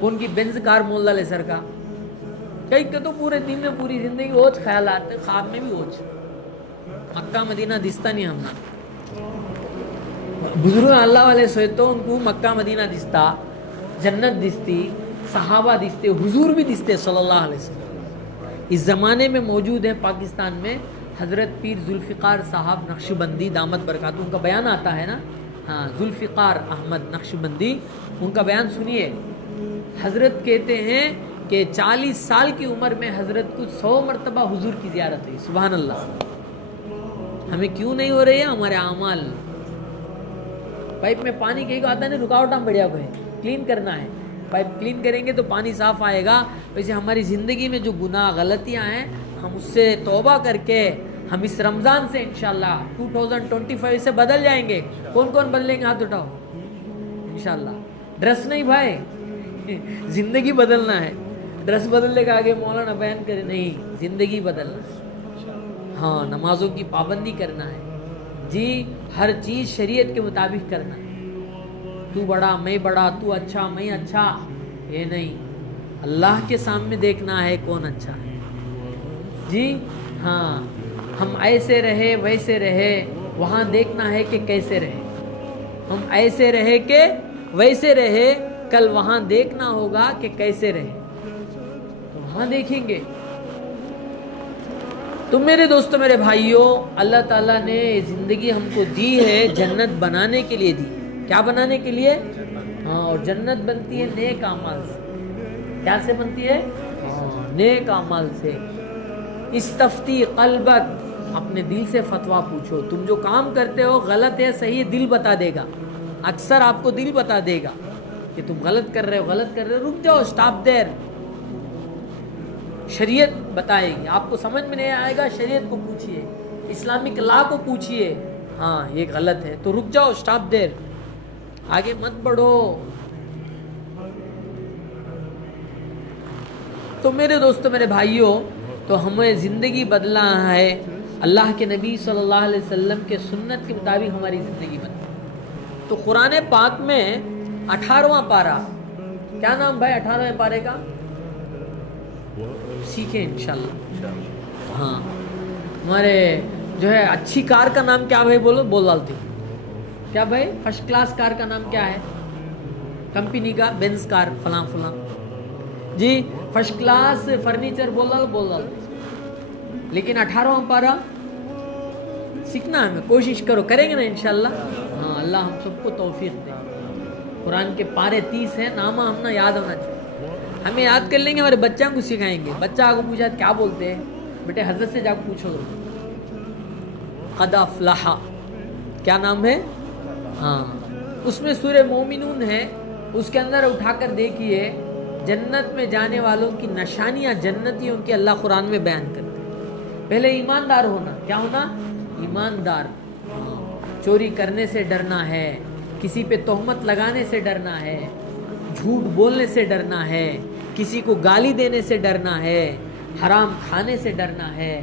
کون کی بینز کار مولا لے سر کا کئی کہ تو پورے دن میں پوری زندگی ہوچ خیالات خواب میں بھی ہوچ مکہ مدینہ دستا نہیں ہم بزرگ اللہ والے سوئے تو ان کو مکہ مدینہ دستا جنت دستی صحابہ دستے حضور بھی دستے صلی اللہ علیہ وسلم. اس زمانے میں موجود ہے پاکستان میں حضرت پیر ذوالفقار صاحب نقشبندی دامت برکاتہ، ان کا بیان آتا ہے نا، ہاں ذوالفقار احمد نقشبندی، ان کا بیان سنیے. حضرت کہتے ہیں کہ 40 سال کی عمر میں حضرت کو 100 مرتبہ حضور کی زیارت ہوئی. سبحان اللہ. ہمیں کیوں نہیں ہو رہی ہے؟ ہمارے اعمال. پائپ میں پانی کہیں کو آتا ہے نا، رکاوٹ ہم بڑھیا کو ہے کلین کرنا ہے. پائپ کلین کریں گے تو پانی صاف آئے گا. ویسے ہماری زندگی میں جو گناہ غلطیاں ہیں ہم اس سے توبہ کر کے ہم اس رمضان سے انشاءاللہ 2025 سے بدل جائیں گے. کون کون بدلیں گے؟ ہاتھ اٹھاؤ. انشاءاللہ. ڈریس نہیں بھائی، زندگی بدلنا ہے. ڈریس بدلنے کا آگے مولانا بیان کرے نہیں، زندگی بدلنا ہے. ہاں نمازوں کی پابندی کرنا ہے جی، ہر چیز شریعت کے مطابق کرنا ہے. تو بڑا میں بڑا، تو اچھا میں اچھا، یہ نہیں. اللہ کے سامنے دیکھنا ہے کون اچھا ہے جی. ہاں ہم ایسے رہے ویسے رہے، وہاں دیکھنا ہے کہ کیسے رہے. ہم ایسے رہے کہ ویسے رہے، کل وہاں دیکھنا ہوگا کہ کیسے رہے، تو وہاں دیکھیں گے. تو میرے دوستو میرے بھائیوں، اللہ تعالیٰ نے زندگی ہم کو دی ہے جنت بنانے کے لیے دی. کیا بنانے کے لیے؟ ہاں. اور جنت بنتی ہے نیک اعمال سے. کیا سے بنتی ہے؟ ہاں نیک اعمال سے. استفتی قلبک، اپنے دل سے فتویٰ پوچھو. تم جو کام کرتے ہو غلط ہے صحیح ہے، دل بتا دے گا. اکثر آپ کو دل بتا دے گا کہ تم غلط کر رہے ہو غلط کر رہے ہو. رک جاؤ، اسٹاپ دیر. شریعت بتائے گی. آپ کو سمجھ میں نہیں آئے گا، شریعت کو پوچھئے، اسلامک لا کو پوچھئے. ہاں یہ غلط ہے تو رک جاؤ، اسٹاپ دیر، آگے مت بڑھو. تو میرے دوستو میرے بھائیوں، تو ہمیں زندگی بدلنا ہے. اللہ کے نبی صلی اللہ علیہ وسلم کے سنت کے مطابق ہماری زندگی بنتی. تو قرآن پاک میں 18واں پارہ، کیا نام بھائی 18ویں پارے کا؟ سیکھیں انشاءاللہ. ہاں ہمارے جو ہے اچھی کار کا نام کیا بھائی؟ بولو، بول ڈالتی. کیا بھائی فرسٹ کلاس کار کا نام کیا ہے؟ کمپنی کا بینز کار فلاں فلاں جی. فرسٹ کلاس فرنیچر بول ڈال. لیکن 18واں پارہ سیکھنا ہے. ہمیں کوشش کریں گے نا انشاءاللہ. ہاں اللہ ہم سب کو توفیق دے. قرآن کے پارے 30 ہیں، نامہ ہم نہ یاد ہونا چاہیے. ہمیں یاد کر لیں گے، ہمارے بچوں کو سکھائیں گے. بچہ کو پوچھا کیا بولتے ہیں بیٹے؟ حضرت سے جا کے پوچھو. قد افلح کیا نام ہے؟ ہاں اس میں سورہ مومنون ہے، اس کے اندر اٹھا کر دیکھیے جنت میں جانے والوں کی نشانیاں جنتیوں کی اللہ قرآن میں بیان کرتے ہیں. پہلے ایماندار ہونا. کیا ہونا؟ ایماندار. چوری کرنے سے ڈرنا ہے، کسی پہ تہمت لگانے سے ڈرنا ہے، جھوٹ بولنے سے ڈرنا ہے، کسی کو گالی دینے سے ڈرنا ہے، حرام کھانے سے ڈرنا ہے،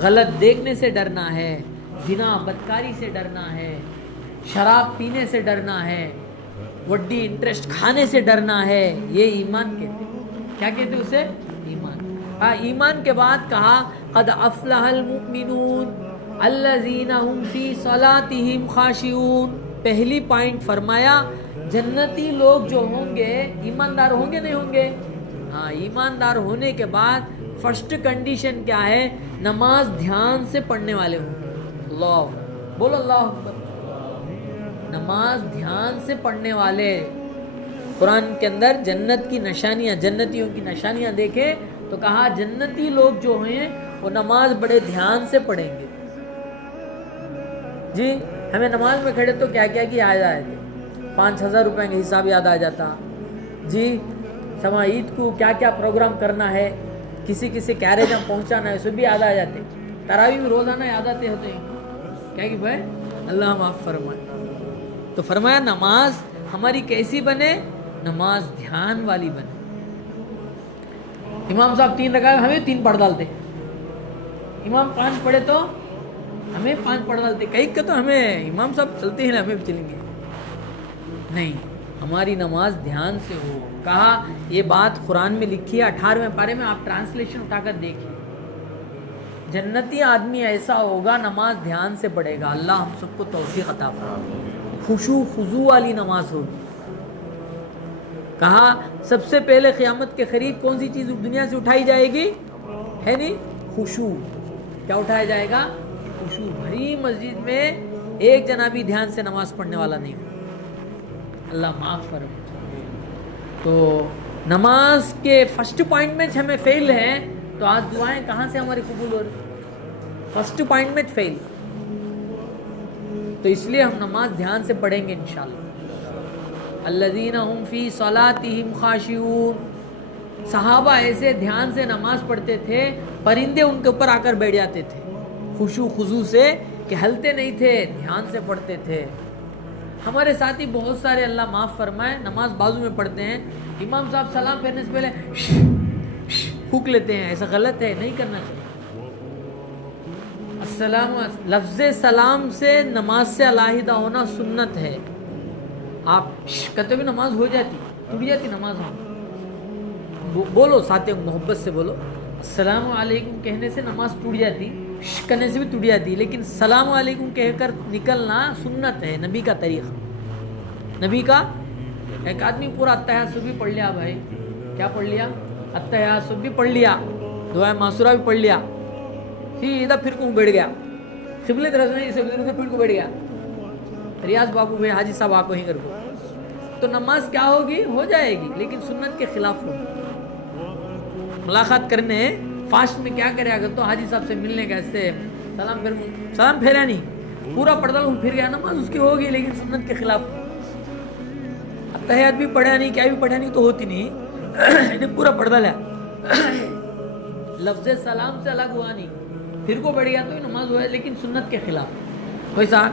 غلط دیکھنے سے ڈرنا ہے، زنا بدکاری سے ڈرنا ہے، شراب پینے سے ڈرنا ہے، وڈی انٹرسٹ کھانے سے ڈرنا ہے. یہ ایمان کہتے ہیں. کیا کہتے ہیں اسے؟ ایمان. ایمان کے بعد کہا قد افلح المؤمنون الذین هم فی صلاتهم خاشعون. پہلی پوائنٹ فرمایا جنتی لوگ جو ہوں گے ایماندار ہوں گے نہیں ہوں گے؟ ہاں ایماندار ہونے کے بعد فرسٹ کنڈیشن کیا ہے؟ نماز دھیان سے پڑھنے والے ہوں گے. اللہ بولو اللہ اکبر. نماز دھیان سے پڑھنے والے. قرآن کے اندر جنت کی نشانیاں، جنتیوں کی نشانیاں دیکھیں تو کہا جنتی لوگ جو ہیں وہ نماز بڑے دھیان سے پڑھیں گے. جی ہمیں نماز میں کھڑے تو کیا کیا کی یاد آئے تھے؟ 5,000 روپے کا حساب یاد آ جاتا جی. سما عید کو کیا کیا پروگرام کرنا ہے، کسی کسی کیریج میں پہنچانا ہے، سب بھی یاد آ جاتے. تراویح میں روزانہ یاد آتے ہوتے ہیں. کیا کہ بھائی اللہ معاف فرمائے. تو فرمایا نماز ہماری کیسی بنے؟ نماز دھیان والی بنے. امام صاحب 3 رکعت ہمیں 3 پڑھ ڈالتے، امام 5 پڑھے تو ہمیں 5 پڑھ ڈالتے. کہیں کہ تو ہمیں امام صاحب چلتے ہیں نا ہمیں بھی چلیں گے. نہیں، ہماری نماز دھیان سے ہو. کہا یہ بات قرآن میں لکھی ہے 18ویں پارے میں, آپ ٹرانسلیشن اٹھا کر دیکھیے. جنتی آدمی ایسا ہوگا نماز دھیان سے پڑھے گا. اللہ ہم سب کو توفیق عطا فرمائے. خشوع خضوع والی نماز ہوگی. کہا سب سے پہلے قیامت کے قریب کون سی چیز دنیا سے اٹھائی جائے گی؟ ہے نہیں؟ خشوع. کیا اٹھایا جائے گا؟ خشوع. بھری مسجد میں ایک جنا بھی دھیان سے نماز پڑھنے والا نہیں ہو. اللہ معاف فرمائے. تو نماز کے فرسٹ پوائنٹ میں ہمیں فیل ہیں, تو آج دعائیں کہاں سے ہماری قبول ہو رہی؟ فرسٹ پوائنٹ میں فیل. تو اس لیے ہم نماز دھیان سے پڑھیں گے انشاءاللہ. الذین هم فی صلاتہم خاشعون. صحابہ ایسے دھیان سے نماز پڑھتے تھے, پرندے ان کے اوپر آ کر بیٹھ جاتے تھے خشوع خضوع سے, کہ ہلتے نہیں تھے, دھیان سے پڑھتے تھے. ہمارے ساتھی بہت سارے اللہ معاف فرمائے نماز بازو میں پڑھتے ہیں, امام صاحب سلام پھیرنے سے پہلے پھونک لیتے ہیں. ایسا غلط ہے, نہیں کرنا چاہیے. السلام, لفظ سلام سے نماز سے علیحدہ ہونا سنت ہے. آپ کہتے بھی نماز ہو جاتی, ٹوٹ جاتی نماز. بولو ساتھیوں محبت سے بولو السلام علیکم کہنے سے نماز ٹوٹ جاتی, کرنے سے بھی ٹوٹ جاتی, لیکن سلام علیکم کہہ کر نکلنا سنت ہے, نبی کا طریقہ. نبی کا ایک آدمی پورا اتحیات بھی پڑھ لیا بھائی. کیا پڑھ لیا؟ اتحیات بھی پڑھ لیا, دعائے معصورہ بھی پڑھ لیا, سیدھا پھر کو بیٹھ گیا. قبلے طرف نہیں, سے پھر کو بیٹھ گیا. ریاض بابو بھائی حاجی صاحب آپ وہیں کر کو, تو نماز کیا ہوگی؟ ہو جائے گی, لیکن سنت کے خلاف ہوگی. ملاقات کرنے فاسٹ میں کیا کرے, اگر تو حاجی صاحب سے ملنے کا ایسے سلام پھیرا نہیں, پورا پردہ پھر گیا, نماز اس کی ہوگی لیکن سنت کے خلاف. اتحیات بھی پڑھا نہیں, کیا بھی پڑھا نہیں, تو ہوتی نہیں. پورا پردہ لیا, لفظ سلام سے الگ ہوا نہیں, پھر کو بڑھ گیا تو نماز ہوا, لیکن سنت کے خلاف. ویسا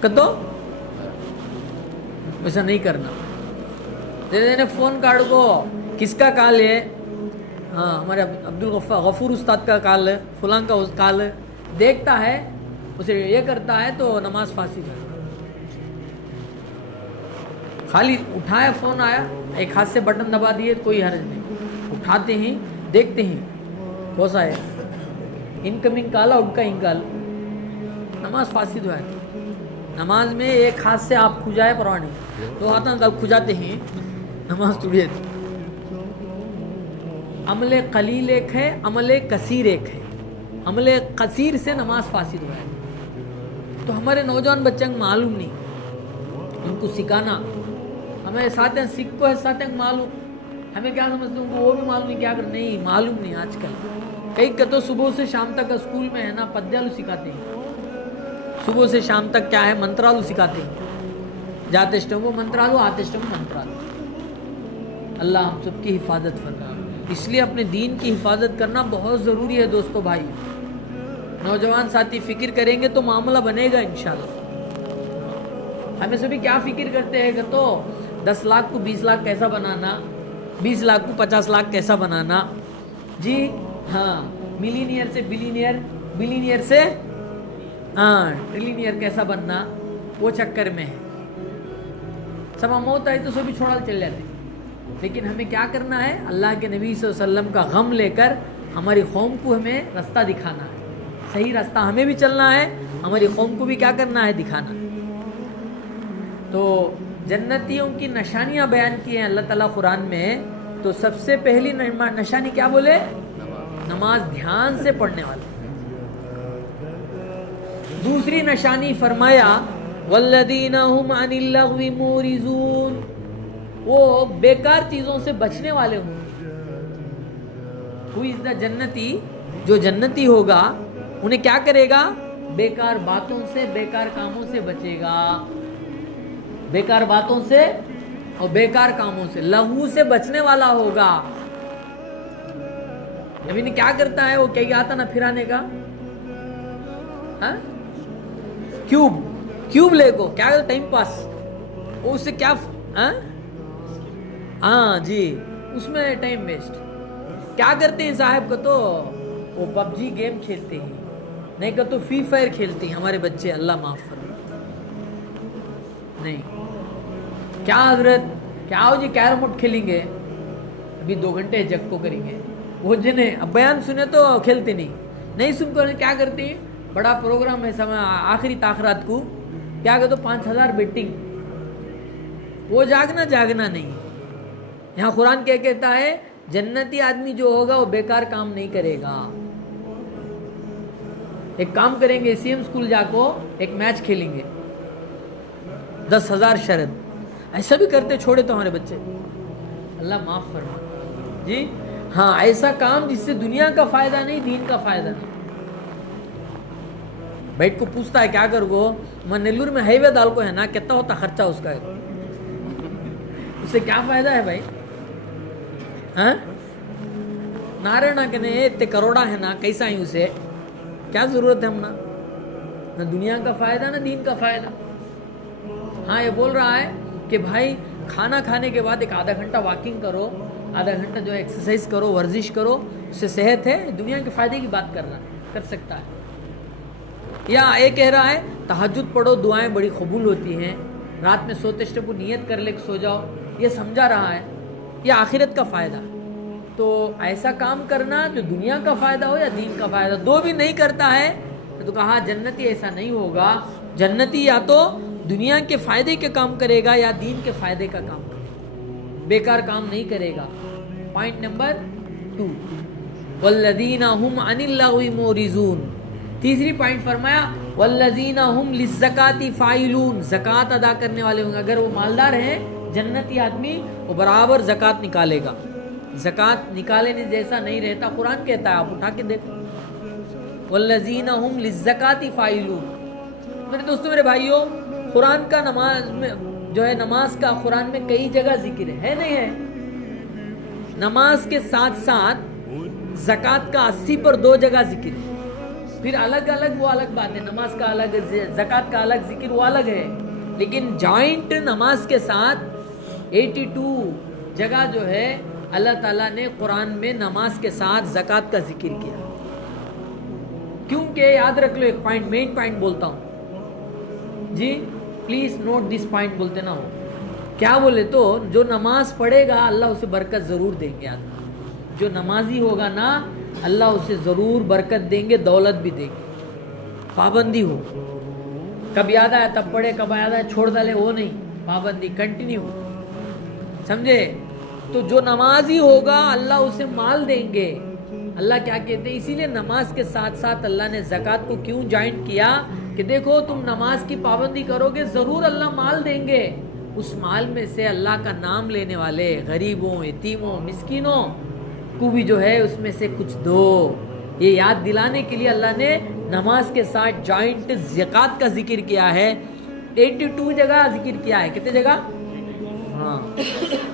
کدو ویسا نہیں کرنا. دینے فون کارڈ کو کس کا کال ہے؟ ہاں ہمارے غفور استاد کا کال ہے, فلاں کا کال ہے, دیکھتا ہے اسے یہ کرتا ہے تو نماز فاسد ہے. خالی اٹھایا, فون آیا, ایک ہاتھ سے بٹن دبا دیے, کوئی حرج نہیں. اٹھاتے ہیں, دیکھتے ہیں کوسا ہے, انکمنگ کال, آؤٹ کا کال, نماز فاسد ہوا ہے. نماز میں ایک ہاتھ سے آپ کھجائے پرواہ نہیں, تو ہاتھ کھجاتے ہیں نماز ٹوٹ جاتی. عمل قلیل ایک ہے, عمل کثیر ایک ہے. عمل کثیر سے نماز فاسد ہوا ہے. تو ہمارے نوجوان بچے کو معلوم نہیں, ان کو سکھانا. ہمیں ساتھ ہیں سکھ کو ہے, ساتھ ہیں معلوم, ہمیں کیا سمجھتے ہیں ان کو وہ بھی معلوم نہیں, کیا کر نہیں معلوم نہیں. آج کل کئی کہ تو صبح سے شام تک اسکول میں ہے نا پدیالو سکھاتے ہیں, صبح سے شام تک کیا ہے منترالو سکھاتے ہیں. جاتے اسٹم منترالو, آتے اسٹم منترالو. اللہ ہم سب کی حفاظت فرمائے. اس لیے اپنے دین کی حفاظت کرنا بہت ضروری ہے دوستو بھائی. نوجوان ساتھی فکر کریں گے تو معاملہ بنے گا انشاءاللہ. ہمیں سبھی کیا فکر کرتے ہیں کہ تو 10 لاکھ کو 20 لاکھ کیسا بنانا, 20 لاکھ کو 50 لاکھ کیسا بنانا, جی ہاں ملینئر سے بلینئر, بلینئر سے ٹریلینئر کیسا بننا, وہ چکر میں ہے. سب ہم ہوتا ہے تو سبھی چھوڑا چل جاتے. لیکن ہمیں کیا کرنا ہے, اللہ کے نبی صلی اللہ علیہ وسلم کا غم لے کر ہماری قوم کو ہمیں رستہ دکھانا ہے. صحیح راستہ ہمیں بھی چلنا ہے, ہماری قوم کو بھی کیا کرنا ہے, دکھانا. تو جنتیوں کی نشانیاں بیان کی ہیں اللہ تعالیٰ قرآن میں. تو سب سے پہلی نشانی کیا بولے؟ نماز دھیان سے پڑھنے والا. دوسری نشانی فرمایا والذین هم عن اللغو معرضون, وہ بیکار چیزوں سے بچنے والے ہوں. Who is the جنتی, جو جنتی ہوگا انہیں کیا کرے گا؟ بیکار باتوں سے, بیکار کاموں سے بچے گا. بیکار باتوں سے اور بیکار کاموں سے, لغو سے بچنے والا ہوگا. ابھی نے کیا کرتا ہے, وہ کیا آتا نا پھرانے کا, کیوب لے کو کیا کرتا ٹائم پاس, وہ اس سے کیا ہاں جی اس میں ٹائم ویسٹ. کیا کرتے ہیں صاحب کو, تو وہ پب جی گیم کھیلتے ہیں, نہیں کہ تو فری فائر کھیلتے ہیں ہمارے بچے. اللہ معاف فرمائے. نہیں کیا حضرت کہ آؤ جی کیرم بورڈ کھیلیں گے, ابھی 2 گھنٹے جگ کو کریں گے. وہ جنہیں اب بیان سنے تو کھیلتے نہیں سن کو کیا کرتے ہیں, بڑا پروگرام ہے سمے آخری تاخرات کو, کیا کہ تو 5000 بیٹنگ, وہ جاگنا نہیں. یہاں قرآن کیا کہتا ہے, جنتی آدمی جو ہوگا وہ بیکار کام نہیں کرے گا. ایک کام کریں گے, سی ایم اسکول جا کو ایک میچ کھیلیں گے, 10,000 شرط. ایسا بھی کرتے چھوڑے تو ہمارے بچے, اللہ معاف فرما جی. ہاں ایسا کام جس سے دنیا کا فائدہ نہیں, دین کا فائدہ نہیں. بیٹھ کو پوچھتا ہے کیا کر گو, میں نیلور میں ہائی وے دال کو ہے نا, کتنا ہوتا خرچہ اس کا, اس سے کیا فائدہ ہے بھائی؟ ہاں نارے نہ کہنے اتنے کروڑا ہے نا, کیسا ہی اسے کیا ضرورت ہے ہم نہ دنیا کا فائدہ نہ دین کا فائدہ. ہاں یہ بول رہا ہے کہ بھائی کھانا کھانے کے بعد ایک آدھا گھنٹہ واکنگ کرو, آدھا گھنٹہ جو ہے ایکسرسائز کرو, ورزش کرو, اس سے صحت ہے, دنیا کے فائدے کی بات کر سکتا ہے. یا یہ کہہ رہا ہے تہجد پڑھو, دعائیں بڑی قبول ہوتی ہیں, رات میں سوتے کو نیت کر لے کے سو جاؤ, یہ سمجھا رہا ہے یہ آخرت کا فائدہ. تو ایسا کام کرنا جو دنیا کا فائدہ ہو یا دین کا فائدہ, دو بھی نہیں کرتا ہے تو کہا جنتی ایسا نہیں ہوگا. جنتی یا تو دنیا کے فائدے کے کام کرے گا یا دین کے فائدے کا کام کرے گا, بیکار کام نہیں کرے گا. پوائنٹ نمبر 2, والذین هم عن اللغو معرضون. تیسری پوائنٹ فرمایا والذین هم للزکاۃ فاعلون, زکوٰۃ ادا کرنے والے ہوں گے. اگر وہ مالدار ہیں جنتی آدمی, وہ برابر زکوٰۃ نکالے گا. زکوٰۃ نکالنے جیسا نہیں رہتا, قرآن کہتا ہے, آپ اٹھا کے دیکھو, والذین هم للزکاۃ فاعلون. میرے دوستو میرے بھائیو, قرآن کا نماز میں جو ہے, نماز کا قرآن میں کئی جگہ ذکر ہے نہیں ہے. نماز کے ساتھ ساتھ زکوٰۃ کا 80 پر 2 جگہ ذکر ہے. پھر الگ الگ وہ الگ بات ہے, نماز کا الگ, زکوٰۃ کا الگ ذکر وہ الگ ہے, لیکن جوائنٹ نماز کے ساتھ 82 جگہ جو ہے اللہ تعالیٰ نے قرآن میں نماز کے ساتھ زکوٰۃ کا ذکر کیا. کیونکہ یاد رکھ لو, ایک پوائنٹ, مین پوائنٹ بولتا ہوں جی, پلیز نوٹ دس پوائنٹ, بولتے نہ ہو. کیا بولے تو جو نماز پڑھے گا اللہ اسے برکت ضرور دیں گے. جو نمازی ہوگا نا اللہ اسے ضرور برکت دیں گے, دولت بھی دیں گے. پابندی ہو, کب یاد آیا تب پڑھے, کب یاد آیا چھوڑ ڈالے, وہ نہیں, پابندی کنٹینیو, سمجھے. تو جو نمازی ہوگا اللہ اسے مال دیں گے. اللہ کیا کہتے ہیں, اسی لیے نماز کے ساتھ ساتھ اللہ نے زکوٰۃ کو کیوں جوائنٹ کیا کہ دیکھو تم نماز کی پابندی کرو گے ضرور اللہ مال دیں گے. اس مال میں سے اللہ کا نام لینے والے غریبوں, یتیموں, مسکینوں کو بھی جو ہے اس میں سے کچھ دو. یہ یاد دلانے کے لیے اللہ نے نماز کے ساتھ جوائنٹ زکوٰۃ کا ذکر کیا ہے. 82 جگہ ذکر کیا ہے. کتنے جگہ؟ ہاں.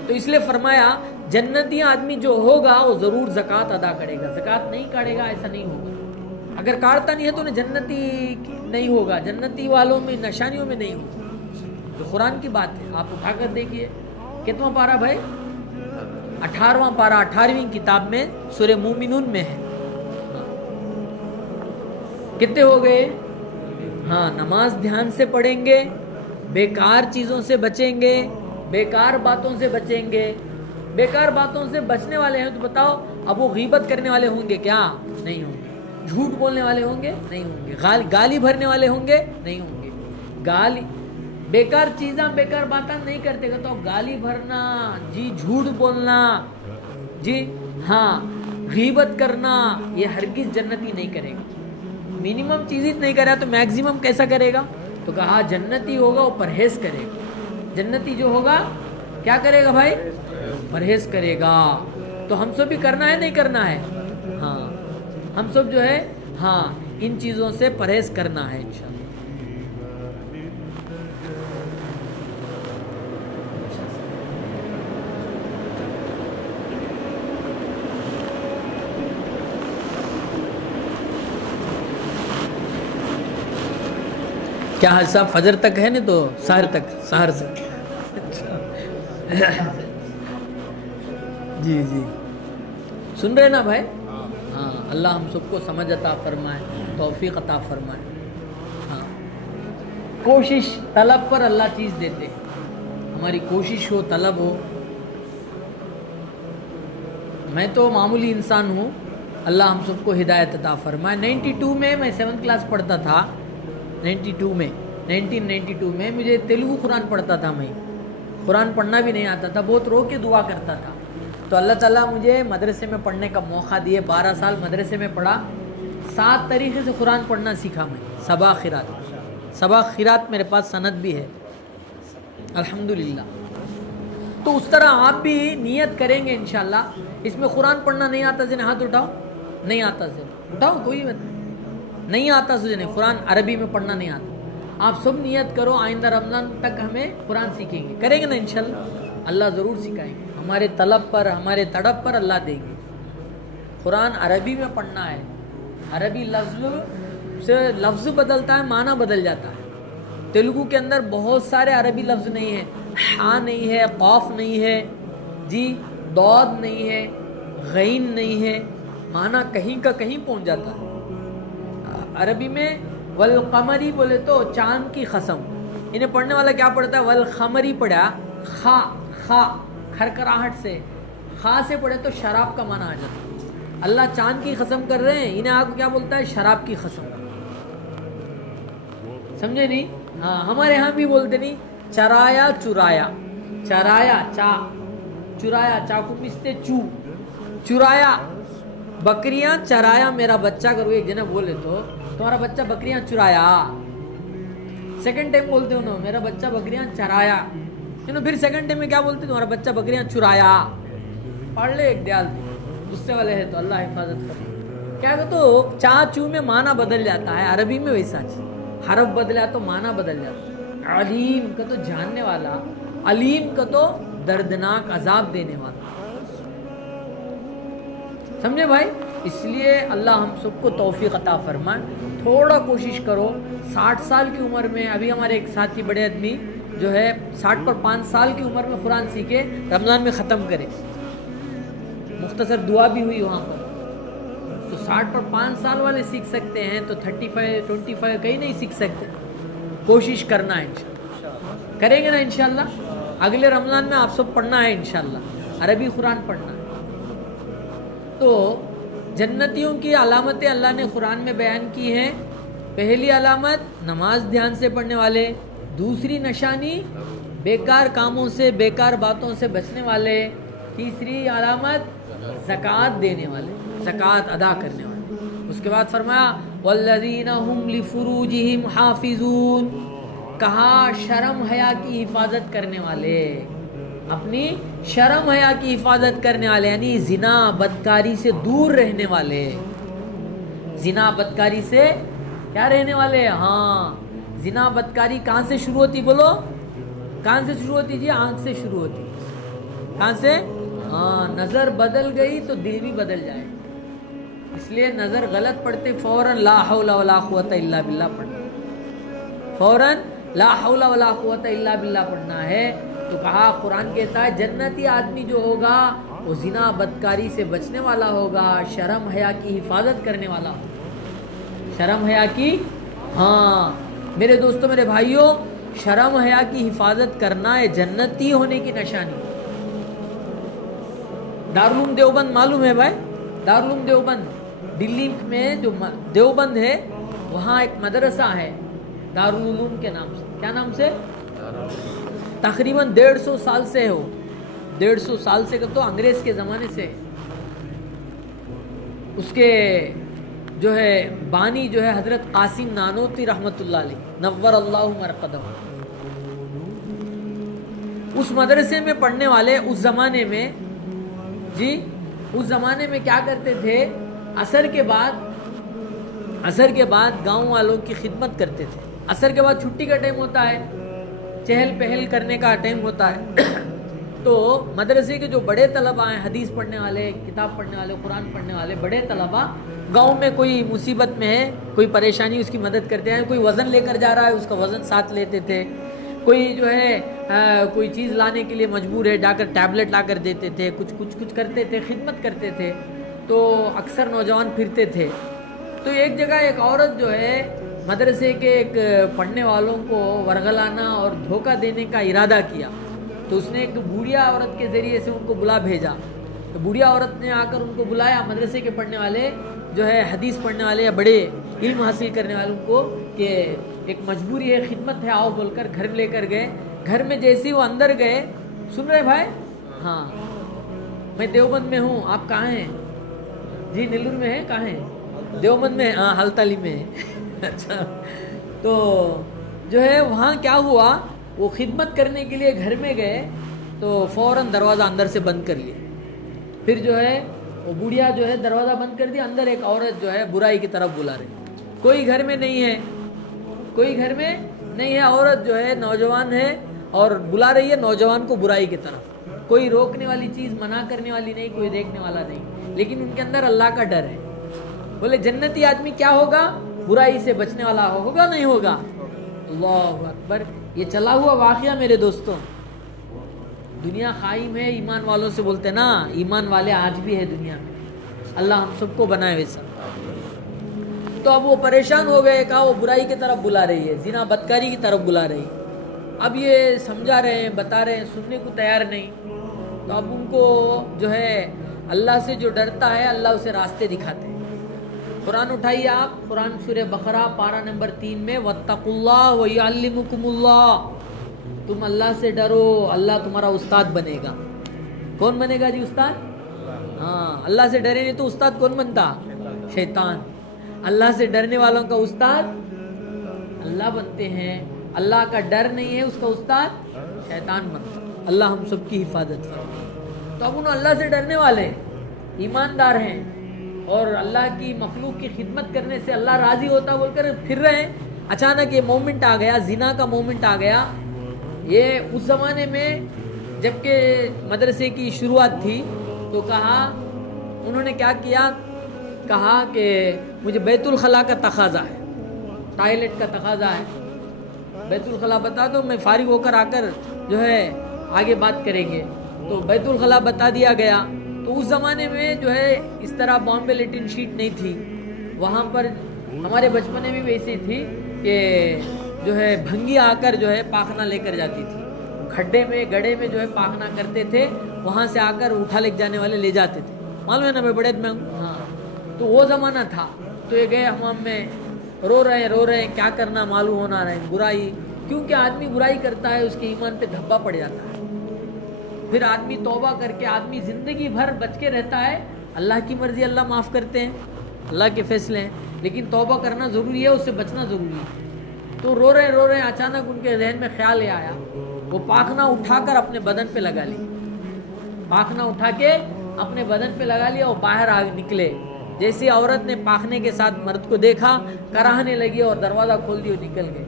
تو اس لیے فرمایا جنتی آدمی جو ہوگا وہ ضرور زکوٰۃ ادا کرے گا. زکوٰۃ نہیں کاٹے گا ایسا نہیں ہوگا. اگر کاٹتا نہیں ہے تو جنتی نہیں ہوگا, جنتی والوں میں نشانیوں میں نہیں ہوگا. تو قرآن کی بات ہے, آپ اٹھا کر دیکھیے. کتنا پارہ بھائی؟ 18واں پارہ, 18ویں کتاب میں سورہ مومنون میں ہے. کتنے ہو گئے؟ ہاں, نماز دھیان سے پڑھیں گے, بیکار چیزوں سے بچیں گے, بیکار باتوں سے بچیں گے. بیکار باتوں سے بچنے والے ہیں تو بتاؤ, اب وہ غیبت کرنے والے ہوں گے کیا؟ نہیں ہوں گے. جھوٹ بولنے والے ہوں گے؟ نہیں ہوں گے. گالی بھرنے والے ہوں گے؟ نہیں ہوں گے. گالی, بیکار چیزاں, بیکار باتیں نہیں کرتے گا تو گالی بھرنا جی, جھوٹ بولنا جی, ہاں, غیبت کرنا, یہ ہرگز جنتی نہیں کرے گا. منیمم چیز ہی نہیں کرے تو میکزیمم کیسا کرے گا؟ تو کہا جنتی ہوگا وہ پرہیز کرے گا. جنتی جو ہوگا کیا کرے گا بھائی؟ پرہیز کرے گا. تو ہم سب بھی کرنا ہے نہیں کرنا ہے؟ ہاں, ہم سب جو ہے ہاں ان چیزوں سے پرہیز کرنا ہے انشاءاللہ. کیا حج صاحب فجر تک ہے نا تو سحر تک, سحر سے جی جی سن رہے نا بھائی؟ ہاں, اللہ ہم سب کو سمجھ عطا فرمائے, توفیق عطا فرمائے. ہاں, کوشش طلب پر اللہ چیز دیتے. ہماری کوشش ہو, طلب ہو. میں تو معمولی انسان ہوں, اللہ ہم سب کو ہدایت عطا فرمائے. 92 میں 7th کلاس پڑھتا تھا. 1992 میں مجھے تیلگو قرآن پڑھتا تھا. میں قرآن پڑھنا بھی نہیں آتا تھا, بہت رو کے دعا کرتا تھا. تو اللہ تعالیٰ مجھے مدرسے میں پڑھنے کا موقع دیے. 12 سال مدرسے میں پڑھا. 7 طریقے سے قرآن پڑھنا سیکھا میں. سبا خیرات میرے پاس سند بھی ہے الحمدللہ. تو اس طرح آپ بھی نیت کریں گے انشاءاللہ. اس میں قرآن پڑھنا نہیں آتا جنہیں ہاتھ اٹھاؤ. نہیں آتا سے اٹھاؤ, کوئی بات نہیں آتا سے جنہیں قرآن عربی میں پڑھنا نہیں آتا. آپ سب نیت کرو آئندہ رمضان تک ہمیں قرآن سیکھیں گے. کریں گے نا انشاءاللہ, اللہ ضرور سکھائیں گے. ہمارے طلب پر, ہمارے تڑپ پر اللہ دیں گے. قرآن عربی میں پڑھنا ہے. عربی لفظ سے لفظ بدلتا ہے, معنی بدل جاتا ہے. تیلگو کے اندر بہت سارے عربی لفظ نہیں ہیں. ہاں نہیں ہے, قاف نہیں ہے جی, دود نہیں ہے, غین نہیں ہے, معنی کہیں کا کہیں پہنچ جاتا ہے. عربی میں والقمری بولے تو چاند کی قسم. انہیں پڑھنے والا کیا پڑھتا ہے؟ والقمری پڑھا, خا کھرکراہٹ سے, خا سے پڑھے تو شراب کا معنی آ جاتا ہے. اللہ چاند کی قسم کر رہے ہیں, انہیں آپ کیا بولتا ہے؟ شراب کی قسم. سمجھے نہیں؟ ہاں, ہمارے ہاں بھی بولتے نہیں. چرایا چرایا, چرایا چا, چرایا چا کو مستے چو, چرایا بکریاں چرایا میرا بچہ. کرو ایک جنا بولے تو تمہارا بچہ بکریاں چرایا. سیکنڈ ٹائم بولتے ہو نا میرا بچہ بکریاں چرایا, پھر سیکنڈ ٹائم میں کیا بولتے تمہارا بچہ بکریاں چرایا. پڑھ لے ایک دیال غصے والے ہے تو اللہ حفاظت کرے. کیا کہ تو چا چو میں معنی بدل جاتا ہے. عربی میں ویسا حرف بدلا تو معنی بدل جاتا ہے. علیم کا تو جاننے والا, علیم کا تو دردناک عذاب دینے والا. سمجھے بھائی؟ اس لیے اللہ ہم سب کو توفیق عطا فرمائے. تھوڑا کوشش کرو. 60 سال کی عمر میں, ابھی ہمارے ایک ساتھی بڑے آدمی جو ہے 60 پر 5 سال کی عمر میں قرآن سیکھے, رمضان میں ختم کرے. مختصر دعا بھی ہوئی وہاں پر. تو 60 پر 5 سال والے سیکھ سکتے ہیں تو 35 25 کہیں نہیں سیکھ سکتے. کوشش کرنا ہے انشاءاللہ. کریں گے نا انشاءاللہ. اگلے رمضان میں آپ سب پڑھنا ہے انشاءاللہ, عربی قرآن پڑھنا ہے. تو جنتیوں کی علامتیں اللہ نے قرآن میں بیان کی ہیں. پہلی علامت نماز دھیان سے پڑھنے والے. دوسری نشانی بیکار کاموں سے, بیکار باتوں سے بچنے والے. تیسری علامت زکوٰۃ دینے والے, زکوٰۃ ادا کرنے والے. اس کے بعد فرمایا والذین هم لفروجہم حافظون, کہا شرم حیا کی حفاظت کرنے والے, اپنی شرم حیا کی حفاظت کرنے والے, یعنی زنا بدکاری سے دور رہنے والے. زنا بدکاری سے کیا رہنے والے؟ ہاں, زنا بدکاری کہاں سے شروع ہوتی؟ بولو کہاں سے شروع ہوتی جی؟ آنکھ سے شروع ہوتی. کہاں سے؟ ہاں, نظر بدل گئی تو دل بھی بدل جائے. اس لیے نظر غلط پڑتے فوراً لا حول ولا قوت الا باللہ پڑھنا. فوراً لا حول ولا قوت الا باللہ پڑھنا ہے. تو کہا قرآن کہتا ہے جنتی آدمی جو ہوگا وہ زنا بدکاری سے بچنے والا ہوگا, شرم حیا کی حفاظت کرنے والا ہوگا. شرم حیا کی, ہاں میرے دوستوں میرے بھائیوں, شرم حیا کی حفاظت کرنا ہے جنتی ہونے کی نشانی. دارالعلوم دیوبند معلوم ہے بھائی؟ دارالعلوم دیوبند دلی میں جو دیوبند ہے وہاں ایک مدرسہ ہے دارالعلوم کے نام سے. کیا نام سے؟ تقریباً 150 سال سے ہو. 150 سال سے تو انگریز کے زمانے سے. اس کے جو ہے بانی جو ہے حضرت قاسم نانوتوی رحمۃ اللہ علیہ, نور اللہ مرقدہ. اس مدرسے میں پڑھنے والے اس زمانے میں جی, اس زمانے میں کیا کرتے تھے؟ عصر کے بعد گاؤں والوں کی خدمت کرتے تھے. عصر کے بعد چھٹی کا ٹائم ہوتا ہے, چہل پہل کرنے کا ٹائم ہوتا ہے. تو مدرسے کے جو بڑے طلباء ہیں, حدیث پڑھنے والے, کتاب پڑھنے والے, قرآن پڑھنے والے بڑے طلباء, گاؤں میں کوئی مصیبت میں ہے, کوئی پریشانی, اس کی مدد کرتے ہیں. کوئی وزن لے کر جا رہا ہے, اس کا وزن ساتھ لیتے تھے. کوئی جو ہے کوئی چیز لانے کے لیے مجبور ہے, جا کر ٹیبلٹ لا کر دیتے تھے. کچھ کرتے تھے, خدمت کرتے تھے. تو اکثر نوجوان پھرتے تھے. تو ایک جگہ ایک عورت جو ہے مدرسے کے ایک پڑھنے والوں کو ورغلانا اور دھوکہ دینے کا ارادہ کیا. تو اس نے ایک بوڑھیا عورت کے ذریعے سے ان کو بلا بھیجا. تو بوڑھیا عورت نے آ کر ان کو بلایا. مدرسے کے پڑھنے والے جو ہے حدیث پڑھنے والے یا بڑے علم حاصل کرنے والوں کو کہ ایک مجبوری ہے, خدمت ہے, آؤ بول کر گھر لے کر گئے. گھر میں جیسے ہی وہ اندر گئے, سن رہے بھائی؟ ہاں, میں دیوبند میں ہوں, آپ کہاں ہیں؟ جی نیلور میں ہے. کہاں ہیں؟ دیوبند میں. ہاں ہلتالی میں ہے. اچھا, تو جو ہے وہاں کیا ہوا, وہ خدمت کرنے کے لیے گھر میں گئے تو فوراً دروازہ اندر سے بند کر لیا. پھر جو ہے وہ بوڑھیا جو ہے دروازہ بند کر دیا. اندر ایک عورت جو ہے برائی کی طرف بلا رہی, کوئی گھر میں نہیں ہے, کوئی گھر میں نہیں ہے. عورت جو ہے نوجوان ہے اور بلا رہی ہے نوجوان کو برائی کی طرف. کوئی روکنے والی چیز, منع کرنے والی نہیں, کوئی دیکھنے والا نہیں, لیکن ان کے اندر اللہ کا ڈر ہے. بولے جنتی آدمی کیا ہوگا؟ برائی سے بچنے والا ہوگا نہیں ہوگا؟ اللہ اکبر. یہ چلا ہوا واقعہ میرے دوستوں. دنیا قائم ہے ایمان والوں سے, بولتے نا ایمان والے آج بھی ہے دنیا میں. اللہ ہم سب کو بنائے ویسا. تو اب وہ پریشان ہو گئے, کہا وہ برائی کی طرف بلا رہی ہے, زنا بدکاری کی طرف بلا رہی ہے. اب یہ سمجھا رہے ہیں, بتا رہے ہیں, سننے کو تیار نہیں. تو اب ان کو جو ہے اللہ سے جو ڈرتا ہے اللہ اسے راستے دکھاتے ہیں. قرآن اٹھائیے آپ, قرآن سورہ بقرہ پارہ نمبر 3 میں واتقوا اللہ ویعلمکم اللہ. تم اللہ سے ڈرو, اللہ تمہارا استاد بنے گا. کون بنے گا جی استاد؟ ہاں, اللہ سے ڈرے نہیں تو استاد کون بنتا؟ شیطان. اللہ سے ڈرنے والوں کا استاد اللہ بنتے ہیں. اللہ کا ڈر نہیں ہے, اس کا استاد شیطان بنتا. اللہ ہم سب کی حفاظت فرمائے. تو اب انہوں اللہ سے ڈرنے والے ایماندار ہیں اور اللہ کی مخلوق کی خدمت کرنے سے اللہ راضی ہوتا بول کر پھر رہے ہیں. اچانک یہ مومنٹ آ گیا, زنا کا مومنٹ آ گیا. یہ اس زمانے میں جب کہ مدرسے کی شروعات تھی تو کہا, انہوں نے کیا کیا, کہا کہ مجھے بیت الخلاء کا تقاضا ہے, ٹوائلٹ کا تقاضا ہے, بیت الخلاء بتا دو, میں فارغ ہو کر آ کر جو ہے آگے بات کریں گے. تو بیت الخلاء بتا دیا گیا. تو اس زمانے میں جو ہے اس طرح بامبے لیٹن شیٹ نہیں تھی. وہاں پر ہمارے بچپنے میں ویسی تھی کہ جو ہے بھنگی آ کر جو ہے پاخانہ لے کر جاتی تھی. کھڈے میں گڑھے میں جو ہے پاخانہ کرتے تھے, وہاں سے آ کر اٹھا لے جانے والے لے جاتے تھے. معلوم ہے نا, میں بڑے میں ہوں. ہاں, تو وہ زمانہ تھا. تو یہ گئے حمام میں, رو رہے ہیں, کیا کرنا معلوم ہونا رہے برائی. کیونکہ آدمی برائی کرتا ہے اس کے ایمان پہ دھبا پڑ جاتا ہے. پھر آدمی توبہ کر کے آدمی زندگی بھر بچ کے رہتا ہے. اللہ کی مرضی, اللہ معاف کرتے ہیں, اللہ کے فیصلے ہیں, لیکن توبہ کرنا ضروری ہے, اس سے بچنا ضروری ہے. تو رو رہے اچانک ان کے ذہن میں خیال یہ آیا, وہ پاخانہ اٹھا کر اپنے بدن پہ لگا لی. پاخانہ اٹھا کے اپنے بدن پہ لگا لیا اور باہر آ نکلے. جیسی عورت نے پاخنے کے ساتھ مرد کو دیکھا, کراہنے لگی اور دروازہ کھول دی اور نکل گئے.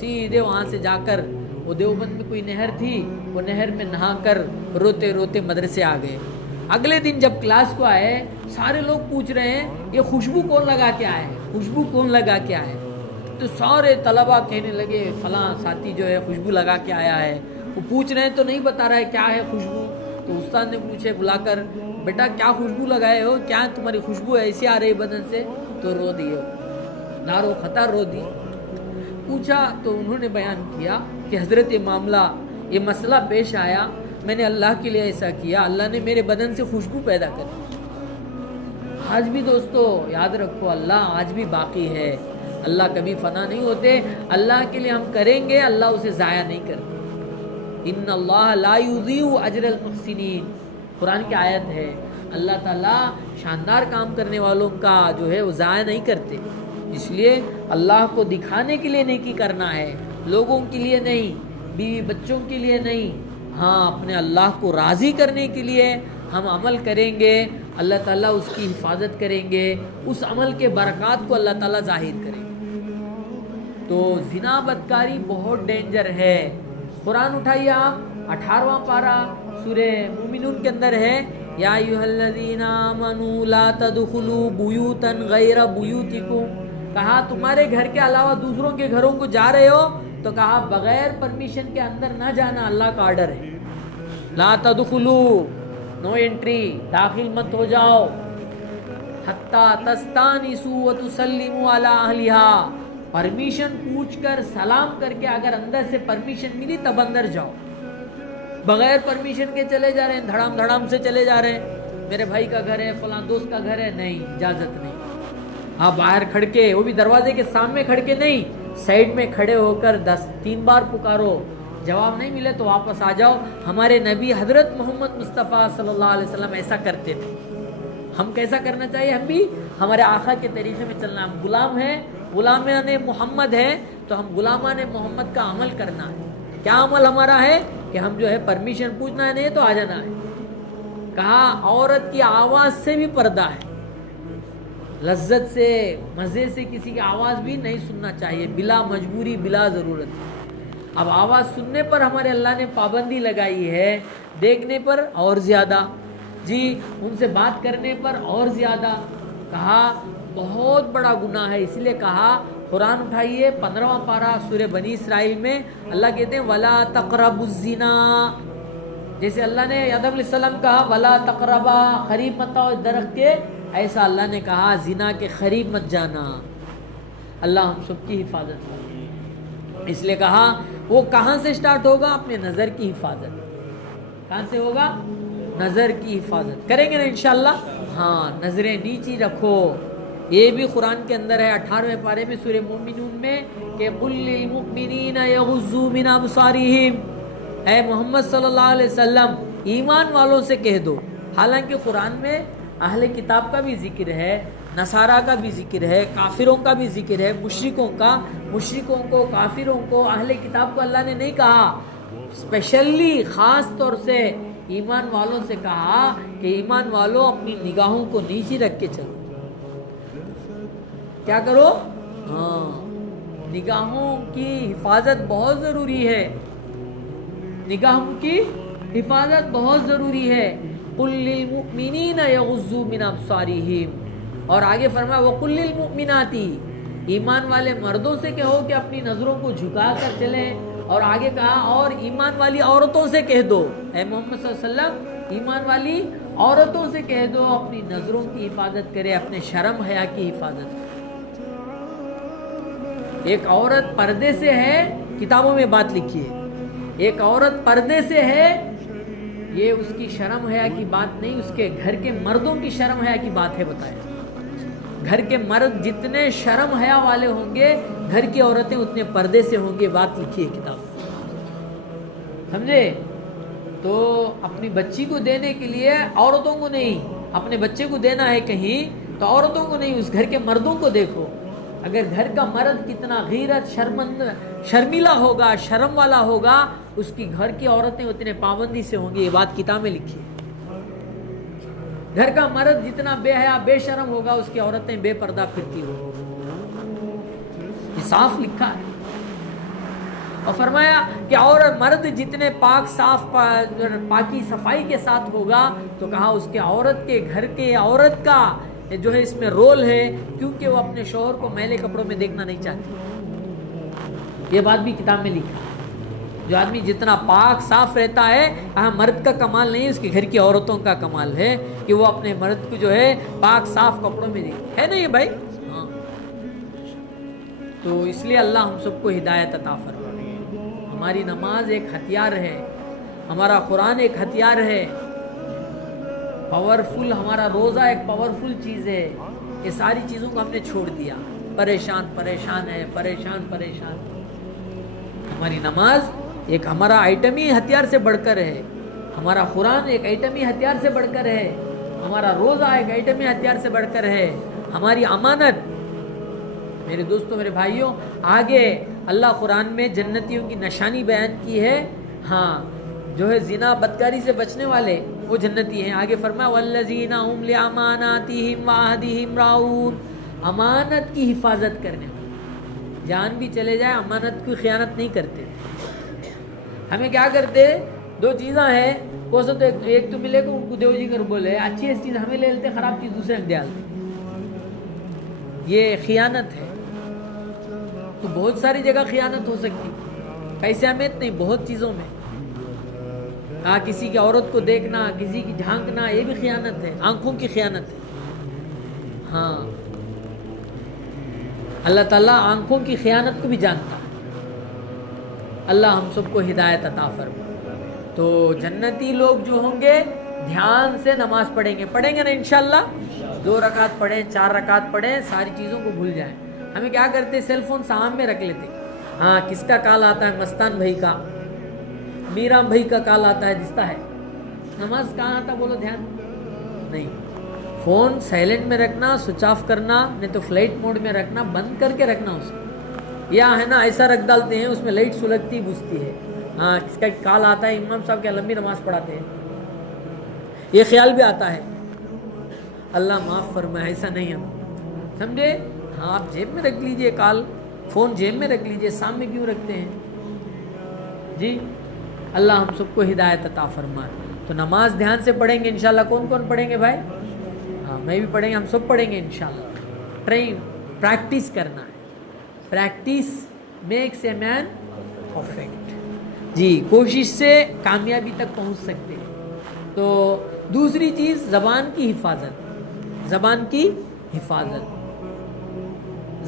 سیدھے وہاں سے جا کر وہ دیوبند میں کوئی نہر تھی, وہ نہر میں نہا کر روتے روتے مدرسے آ گئے. اگلے دن جب کلاس کو آئے, سارے لوگ پوچھ رہے ہیں یہ خوشبو کون لگا کے آئے, خوشبو کون لگا کے آئے. تو سارے طلباء کہنے لگے فلاں ساتھی جو ہے خوشبو لگا کے آیا ہے. وہ پوچھ رہے ہیں تو نہیں بتا رہا ہے کیا ہے خوشبو. تو استاد نے پوچھے بلا کر, بیٹا کیا خوشبو لگائے ہو, کیا تمہاری خوشبو ایسی آ رہی بدن سے. تو رو دیے, نارو خطر رو دی. پوچھا تو انہوں نے بیان کیا کہ حضرت معاملہ یہ مسئلہ پیش آیا, میں نے اللہ کے لیے ایسا کیا, اللہ نے میرے بدن سے خوشبو پیدا کر دی. آج بھی دوستو یاد رکھو, اللہ آج بھی باقی ہے, اللہ کبھی فنا نہیں ہوتے. اللہ کے لیے ہم کریں گے, اللہ اسے ضائع نہیں کرتے. ان اللہ لا یضیع اجر المحسنین, قرآن کی آیت ہے. اللہ تعالیٰ شاندار کام کرنے والوں کا جو ہے وہ ضائع نہیں کرتے. اس لیے اللہ کو دکھانے کے لیے نیکی کرنا ہے, لوگوں کے لیے نہیں, بیوی بچوں کے لیے نہیں. ہاں, اپنے اللہ کو راضی کرنے کے لیے ہم عمل کریں گے, اللہ تعالیٰ اس کی حفاظت کریں گے, اس عمل کے برکات کو اللہ تعالیٰ ظاہر کریں گے. تو زنا بدکاری بہت ڈینجر ہے. قرآن اٹھائیے آپ, 18واں پارہ سورہ مومنون کے اندر ہے, یا ایھا الذین آمنوا لا تدخلوا بیوتا غیر بیوتکم. کہا تمہارے گھر کے علاوہ دوسروں کے گھروں کو جا رہے ہو تو کہا بغیر پرمیشن کے اندر نہ جانا, اللہ کا آرڈر ہے. لا تدخلوا, نو انٹری, داخل مت ہو جاؤ. حتی تستانسوا وتسلموا علی اہلھا, پرمیشن پوچھ کر سلام کر کے اگر اندر سے پرمیشن ملی تب اندر جاؤ. بغیر پرمیشن کے چلے جا رہے ہیں، دھڑام دھڑام سے چلے جا رہے ہیں، میرے بھائی کا گھر ہے، فلاں دوست کا گھر ہے، نہیں، اجازت نہیں. آپ باہر کھڑ کے، وہ بھی دروازے کے سامنے کھڑ کے نہیں، سائڈ میں کھڑے ہو کر 3 بار پکارو، جواب نہیں ملے تو واپس آ جاؤ. ہمارے نبی حضرت محمد مصطفیٰ صلی اللہ علیہ وسلم ایسا کرتے تھے. ہم کیسا کرنا چاہیے؟ ہم بھی ہمارے آقا کے طریقے میں چلنا. ہم غلام ہیں، غلامان محمد ہے، تو ہم غلامان محمد کا عمل کرنا ہے. کیا عمل ہمارا ہے؟ کہ ہم جو ہے پرمیشن پوچھنا ہے، نہیں تو آ جانا ہے. کہا عورت کی آواز سے بھی پردہ ہے، لذت سے، مزے سے کسی کی آواز بھی نہیں سننا چاہیے، بلا مجبوری، بلا ضرورت. اب آواز سننے پر ہمارے اللہ نے پابندی لگائی ہے، دیکھنے پر اور زیادہ، جی ان سے بات کرنے پر اور زیادہ. کہا بہت بڑا گناہ ہے. اس لیے کہا، قرآن اٹھائیے 15واں پارہ سورہ بنی اسرائیل میں اللہ کہتے ہیں وَلَا تَقْرَبُوا الزِّنَا. جیسے اللہ نے آدم علیہ السلام کہا وَلَا تَقْرَبَا، قریب مت آؤ درخت کے، ایسا اللہ نے کہا زنا کے قریب مت جانا. اللہ ہم سب کی حفاظت کرے. اس لیے کہا وہ کہاں سے سٹارٹ ہوگا؟ اپنے نظر کی حفاظت. کہاں سے ہوگا؟ نظر کی حفاظت. کریں گے نا انشاءاللہ؟ ہاں، نظریں نیچی رکھو. یہ بھی قرآن کے اندر ہے 18ویں پارے میں سورہ مومنون میں کہ قُل لِّلْمُؤْمِنِينَ يَغُضُّوا مِنْ أَبْصَارِهِمْ. اے محمد صلی اللہ علیہ وسلم ایمان والوں سے کہہ دو. حالانکہ قرآن میں اہل کتاب کا بھی ذکر ہے، نصارہ کا بھی ذکر ہے، کافروں کا بھی ذکر ہے، مشرکوں کا. مشرکوں کو، کافروں کو، اہل کتاب کو اللہ نے نہیں کہا، اسپیشلی خاص طور سے ایمان والوں سے کہا کہ ایمان والوں اپنی نگاہوں کو نیچی رکھ کے چلو. کیا کرو؟ ہاں، نگاہوں کی حفاظت بہت ضروری ہے. نگاہوں کی حفاظت بہت ضروری ہے. قُل لِّلْمُؤْمِنِينَ يَغُضُّوا مِنْ أَبْصَارِهِمْ. اور آگے فرمایا وَقُل لِّلْمُؤْمِنَاتِ. ایمان والے مردوں سے کہو کہ اپنی نظروں کو جھکا کر چلیں. اور آگے کہا اور ایمان والی عورتوں سے کہہ دو، اے محمد صلی اللہ علیہ وسلم ایمان والی عورتوں سے کہہ دو اپنی نظروں کی حفاظت کرے، اپنے شرم حیا کی حفاظت کرے. ایک عورت پردے سے ہے، کتابوں میں بات لکھی ہے، ایک عورت پردے سے ہے، یہ اس کی شرم حیا کی بات نہیں، اس کے گھر کے مردوں کی شرم حیا کی بات ہے. بتائیں، گھر کے مرد جتنے شرم حیا والے ہوں گے، گھر کی عورتیں اتنے پردے سے ہوں گے. بات لکھی ہے کتاب، سمجھے؟ تو اپنی بچی کو دینے کے لیے عورتوں کو نہیں، اپنے بچے کو دینا ہے کہیں تو عورتوں کو نہیں، اس گھر کے مردوں کو دیکھو. اگر گھر کا مرد کتنا غیرت، شرمیلا ہوگا، شرم والا ہوگا، اس کی گھر کی عورتیں اتنے پابندی سے ہوں گی. یہ بات کتاب میں لکھی ہے. گھر کا مرد جتنا بے حیا، بے شرم ہوگا، اس کی عورتیں بے پردہ پھرتی ہوں. یہ صاف لکھا ہے. اور فرمایا کہ اور مرد جتنے پاک صاف پاکی صفائی کے ساتھ ہوگا، تو کہا اس کے عورت کے گھر کے عورت کا جو ہے اس میں رول ہے، کیونکہ وہ اپنے شوہر کو میلے کپڑوں میں دیکھنا نہیں چاہتی. یہ بات بھی کتاب میں لکھی. جو آدمی جتنا پاک صاف رہتا ہے، کہاں مرد کا کمال نہیں، اس کے گھر کی عورتوں کا کمال ہے کہ وہ اپنے مرد کو جو ہے پاک صاف کپڑوں میں دیکھے. ہے نا یہ بھائی؟ ہاں. تو اس لیے اللہ ہم سب کو ہدایت عطا فرمائے. ہماری نماز ایک ہتھیار ہے، ہمارا قرآن ایک ہتھیار ہے، پاورفل ہمارا روزہ ایک پاورفل چیز ہے. یہ ساری چیزوں کو ہم نے چھوڑ دیا، پریشان ہے، پریشان. ہماری نماز ایک ہمارا آئٹمی ہتھیار سے بڑھ کر ہے، ہمارا قرآن ایک آئٹمی ہتھیار سے بڑھ کر ہے، ہمارا روزہ ایک آئٹمی ہتھیار سے بڑھ کر ہے، ہماری امانت. میرے دوستوں، میرے بھائیوں، آگے اللہ قرآن میں جنتیوں کی نشانی بیان کی ہے. ہاں، جو ہے زنا بدکاری سے بچنے والے وہ جنتی ہیں. آگے فرمایا والذین هم لأماناتهم وعہدهم راعون. امانت کی حفاظت کرنے والے، جان بھی چلے جائے امانت کی خیانت نہیں کرتے. ہمیں کیا کرتے؟ 2 چیزاں ہیں، کوسو تو ایک تو ملے گا ان کو دیو جی کر بولے، اچھی چیز ہمیں لے لیتے، خراب چیز دوسرے میں ڈالتے. یہ خیانت ہے. تو بہت ساری جگہ خیانت ہو سکتی، پیسے سمیت نہیں، بہت چیزوں میں. کسی کی عورت کو دیکھنا، کسی کی جھانکنا، یہ بھی خیانت ہے، آنکھوں کی خیانت ہے. ہاں، اللہ تعالیٰ آنکھوں کی خیانت کو بھی جانتا ہے. اللہ ہم سب کو ہدایت عطا فرمائے. تو جنتی لوگ جو ہوں گے دھیان سے نماز پڑھیں گے نا انشاءاللہ. 2 رکعت پڑھیں, 4 رکعت پڑھیں, ساری چیزوں کو بھول جائیں. ہمیں کیا کرتے, سیل فون سامنے میں رکھ لیتے. ہاں کس کا کال آتا ہے, مستان بھائی کا, میرام بھائی کا کال آتا ہے, دستا ہے. نماز کہاں آتا بولو, دھیان نہیں. فون سائلنٹ میں رکھنا, سوئچ آف کرنا, نہیں تو فلائٹ موڈ میں رکھنا, بند کر کے رکھنا اس کو. یا ہے نا ایسا رکھ ڈالتے ہیں, اس میں لائٹ سلگتی بجھتی ہے. ہاں کس کا کال آتا ہے, امام صاحب کیا لمبی نماز پڑھاتے ہیں, یہ خیال بھی آتا ہے. اللہ معاف فرمائے, ایسا نہیں ہم سمجھے. ہاں آپ جیب میں رکھ لیجئے کال, فون جیب میں رکھ لیجئے, سامنے کیوں رکھتے ہیں جی. اللہ ہم سب کو ہدایت عطا فرمائے. تو نماز دھیان سے پڑھیں گے انشاءاللہ. کون کون پڑھیں گے بھائی؟ ہاں میں بھی پڑھیں گے, ہم سب پڑھیں گے انشاءاللہ. پریکٹس کرنا ہے. Practice makes a man perfect. جی کوشش سے کامیابی تک پہنچ سکتے ہیں. تو دوسری چیز زبان کی حفاظت. زبان کی حفاظت,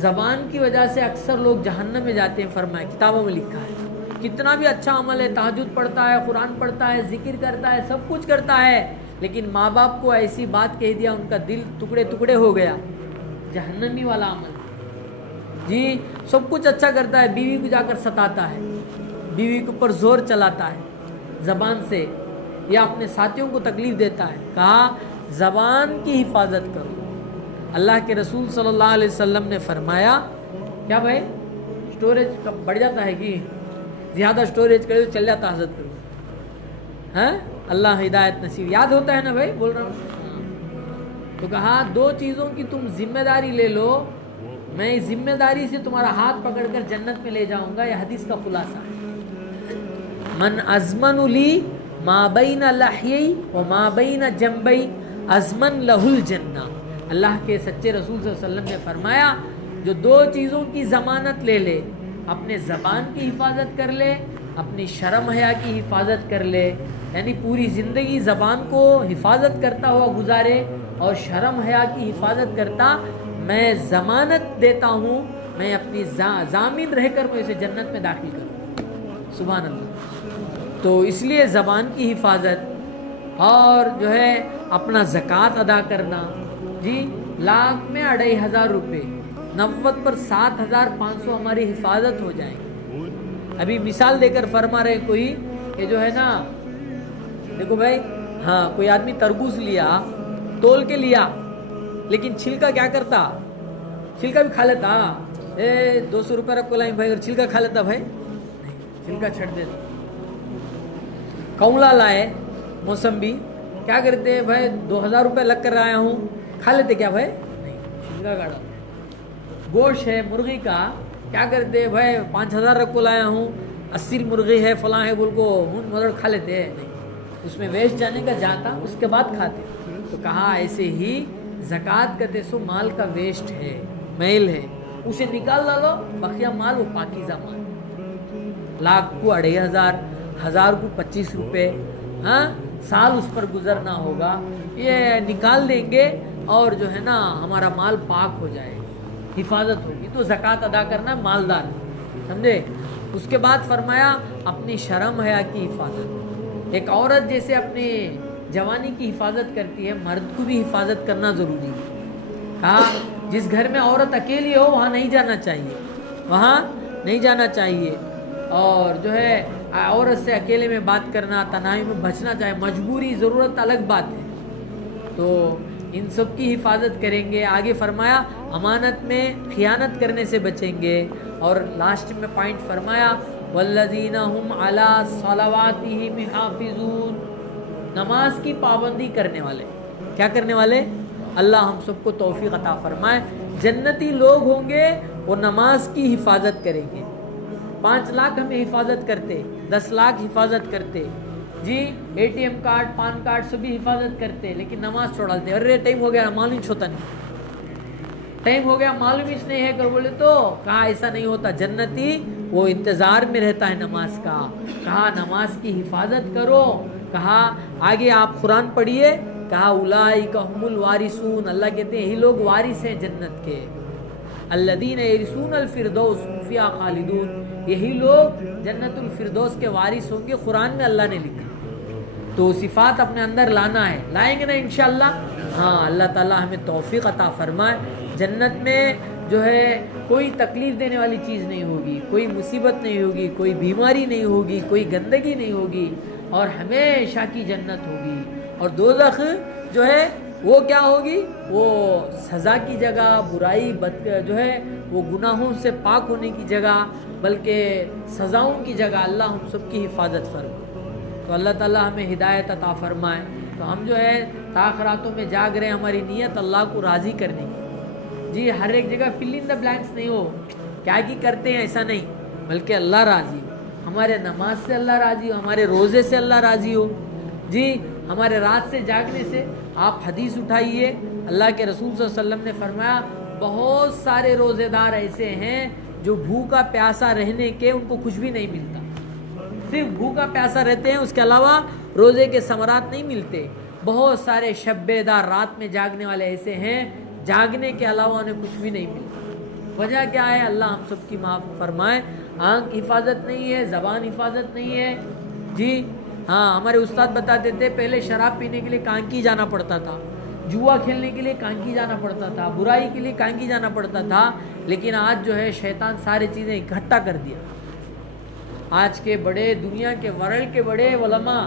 زبان کی وجہ سے اکثر لوگ جہنم میں جاتے ہیں. فرمائے کتابوں میں لکھا ہے. کتنا بھی اچھا عمل ہے, تہجد پڑھتا ہے, قرآن پڑھتا ہے, ذکر کرتا ہے, سب کچھ کرتا ہے, لیکن ماں باپ کو ایسی بات کہہ دیا, ان کا دل ٹکڑے ٹکڑے ہو گیا, جہنمی والا عمل. جی سب کچھ اچھا کرتا ہے, بیوی کو جا کر ستاتا ہے, بیوی کے اوپر زور چلاتا ہے زبان سے, یا اپنے ساتھیوں کو تکلیف دیتا ہے. کہا زبان کی حفاظت کرو. اللہ کے رسول صلی اللہ علیہ وسلم نے فرمایا, کیا بھائی سٹوریج بڑھ جاتا ہے کہ زیادہ سٹوریج کرے تو چل جاتا حضرت کرو. ہاں اللہ ہدایت نصیب. یاد ہوتا ہے نا بھائی, بول رہا ہوں. تو کہا 2 چیزوں کی تم ذمہ داری لے لو, میں اس ذمہ داری سے تمہارا ہاتھ پکڑ کر جنت میں لے جاؤں گا. یہ حدیث کا خلاصہ ہے. من ازمن لی ما بین لحیی و ما بین جنبی ازمن لہ الجنہ. اللہ کے سچے رسول صلی اللہ علیہ وسلم نے فرمایا, جو 2 چیزوں کی ضمانت لے لے, اپنے زبان کی حفاظت کر لے, اپنی شرم حیا کی حفاظت کر لے, یعنی پوری زندگی زبان کو حفاظت کرتا ہوا گزارے اور شرم حیا کی حفاظت کرتا, میں ضمانت دیتا ہوں, میں اپنی ضامن رہ کر میں اسے جنت میں داخل کروں. سبحان اللہ. تو اس لیے زبان کی حفاظت, اور جو ہے اپنا زکوٰۃ ادا کرنا. جی لاکھ میں 2500 روپے, 90 پر 7500 ہماری حفاظت ہو جائیں گے. ابھی مثال دے کر فرما رہے کوئی کہ جو ہے نا, دیکھو بھائی, ہاں کوئی آدمی تربوز لیا, تول کے لیا, لیکن چھلکا کیا کرتا, چھلکا بھی کھا لیتا. 200 روپے رکھ کو لائیں بھائی, اور چھلکا کھا لیتا بھائی, نہیں چھلکا چھٹ دیتا. کونلا لائے, موسمبی, کیا کرتے بھائی 2000 روپے لگ کر آیا ہوں, کھا لیتے کیا بھائی, نہیں چھلکا کاٹا. گوشت ہے مرغی کا, کیا کرتے بھائی 5000 رکھ کو لایا ہوں, 80 مرغی ہے فلاں ہے بول کو مدر کھا لیتے ہیں, نہیں اس میں ویسٹ جانے کا جاتا, اس کے بعد کھاتے. تو کہا ایسے ہی زکوٰۃ کا سو مال کا ویسٹ ہے, میل ہے, اسے نکال ڈالو, بقیہ مال وہ پاکیزہ مال. لاکھ کو 2500, 1000 کو 25 روپے, ہاں سال اس پر گزرنا ہوگا, یہ نکال دیں گے اور جو ہے نا ہمارا مال پاک ہو جائے, حفاظت ہوگی. تو زکوٰۃ ادا کرنا مالدار, سمجھے. اس کے بعد فرمایا اپنی شرم حیا کی حفاظت. ایک عورت جیسے اپنی جوانی کی حفاظت کرتی ہے, مرد کو بھی حفاظت کرنا ضروری ہے. ہاں جس گھر میں عورت اکیلی ہو وہاں نہیں جانا چاہیے, وہاں نہیں جانا چاہیے. اور جو ہے عورت سے اکیلے میں بات کرنا, تنہائی میں بچنا چاہیے. مجبوری ضرورت الگ بات ہے, تو ان سب کی حفاظت کریں گے. آگے فرمایا امانت میں خیانت کرنے سے بچیں گے. اور لاسٹ میں پوائنٹ فرمایا والذین هم علی صلواتہم حافظون, نماز کی پابندی کرنے والے. کیا کرنے والے؟ اللہ ہم سب کو توفیق عطا فرمائے. جنتی لوگ ہوں گے وہ نماز کی حفاظت کریں گے. 5 لاکھ ہمیں حفاظت کرتے, 10 لاکھ حفاظت کرتے, جی ATM کارڈ, پان کارڈ سبھی حفاظت کرتے, لیکن نماز چھوڑ ڈالتے. ارے ٹائم ہو گیا, معلوم چھوتا نہیں, ٹائم ہو گیا معلوم ہی نہیں ہے کر بولے تو. کہا ایسا نہیں ہوتا. جنتی وہ انتظار میں رہتا ہے نماز کا. کہا نماز کی حفاظت کرو. کہا آگے آپ قرآن پڑھیے, کہا اولئک هم الوارثون, اللہ کہتے ہیں یہی لوگ وارث ہیں جنت کے. الذین یرثون الفردوس هم فیہا خالدون, یہی لوگ جنت الفردوس کے وارث ہوں گے. قرآن میں اللہ نے لکھا. تو صفات اپنے اندر لانا ہے. لائیں گے نا انشاءاللہ؟ ہاں اللہ تعالیٰ ہمیں توفیق عطا فرمائے. جنت میں جو ہے کوئی تکلیف دینے والی چیز نہیں ہوگی, کوئی مصیبت نہیں ہوگی, کوئی بیماری نہیں ہوگی, کوئی گندگی نہیں ہوگی, اور ہمیشہ کی جنت ہوگی. اور دوزخ جو ہے وہ کیا ہوگی؟ وہ سزا کی جگہ, برائی جو ہے وہ گناہوں سے پاک ہونے کی جگہ, بلکہ سزاؤں کی جگہ. اللہ ہم سب کی حفاظت فرمائے. تو اللہ تعالیٰ ہمیں ہدایت عطا فرمائے. تو ہم جو ہے تاخراتوں میں جاگ رہے ہیں, ہماری نیت اللہ کو راضی کرنے کی. جی ہر ایک جگہ فل ان دا بلینکس نہیں ہو, کیا کی کرتے ہیں ایسا نہیں, بلکہ اللہ راضی ہو, ہمارے نماز سے اللہ راضی ہو, ہمارے روزے سے اللہ راضی ہو. جی ہمارے رات سے جاگنے سے. آپ حدیث اٹھائیے, اللہ کے رسول صلی اللہ علیہ وسلم نے فرمایا بہت سارے روزے دار ایسے ہیں جو بھوکا پیاسا رہنے کے ان کو کچھ بھی نہیں ملتا, صرف بھوکا پیاسا رہتے ہیں, اس کے علاوہ روزے کے ثمرات نہیں ملتے. بہت سارے شب بیدار رات میں جاگنے والے ایسے ہیں, جاگنے کے علاوہ انہیں کچھ بھی نہیں ملتا. وجہ کیا ہے؟ اللہ ہم سب کی معاف فرمائے. آنکھ حفاظت نہیں ہے, زبان حفاظت نہیں ہے. جی ہاں, ہمارے استاد بتاتے تھے پہلے شراب پینے کے لیے کانکی جانا پڑتا تھا, جوا کھیلنے کے لیے کانکی جانا پڑتا تھا, برائی کے لیے کانکی جانا پڑتا تھا. لیکن آج جو ہے شیطان ساری چیزیں اکٹھا کر دیا. آج کے بڑے دنیا کے ورلڈ کے بڑے علماء